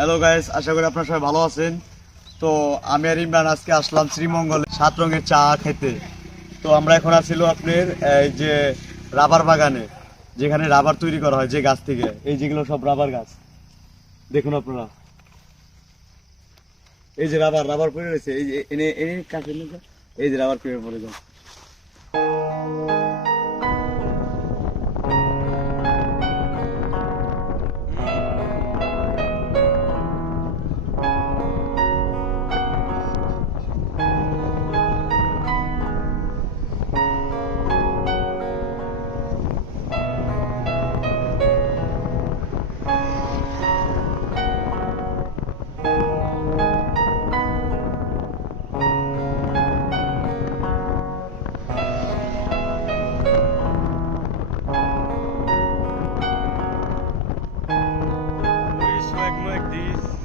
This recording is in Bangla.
হ্যালো গাইস আশা করি আপনারা সবাই ভালো আছেন। তো আমি আর ইমরান আজকে আসলাম শ্রীমঙ্গলে সাত রঙের চা খেতে। তো আমরা এখন আসছিল আপনার, এই যে রাবার বাগানে, যেখানে রাবার তৈরি করা হয় যে গাছ থেকে। এই যেগুলো সব রাবার গাছ। দেখুন আপনারা। এই যে রাবার রাবার পড়ে রয়েছে। এই যে এনে এনে মধ্যে এই যে রাবার পড়ে পড়ে যায় like this.